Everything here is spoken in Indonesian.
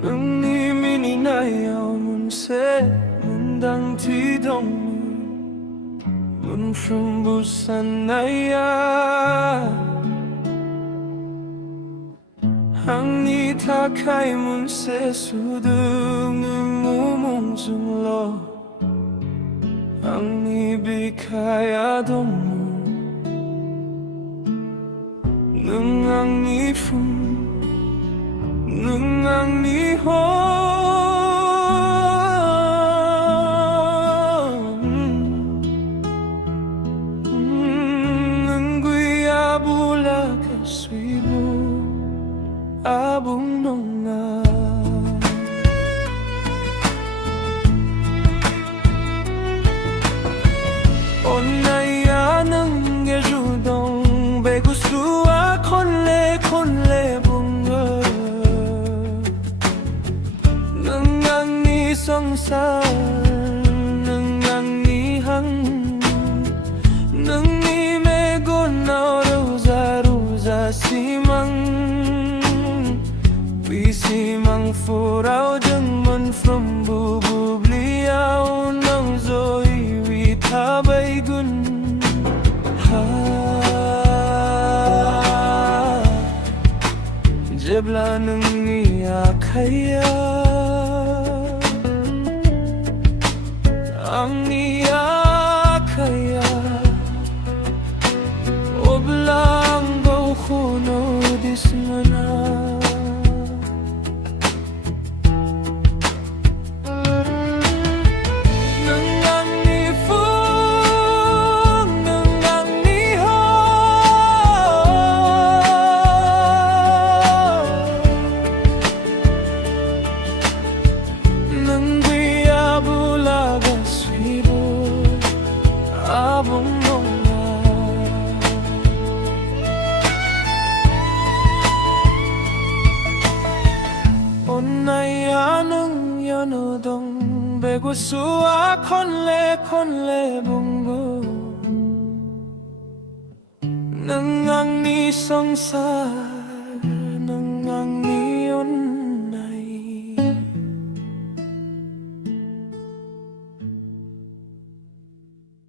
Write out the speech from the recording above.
能你迷你那要mun se mun dang ti dong mun from busan na ya hang ni ta kai mun se su dung mu mong jung lo hang ni bi kaya dong nung ang ni fung nung ang ni ho nung gui abula ka suibu abung nonga onaya nang ge judong be gusua kon le bunga 성사 능강니 항 능니 메고 나로자 로자 시망 위시망 포라오 정문 from bubliao nang zoi wi thabay gun ha jebla nungni akhaya ang niya kaya oblang bau khono dismana nang ni fung nang ni ho nang biya bulaga abong nonga onaya nung yanodong bego suwa konle bongbo nang ang ni songsa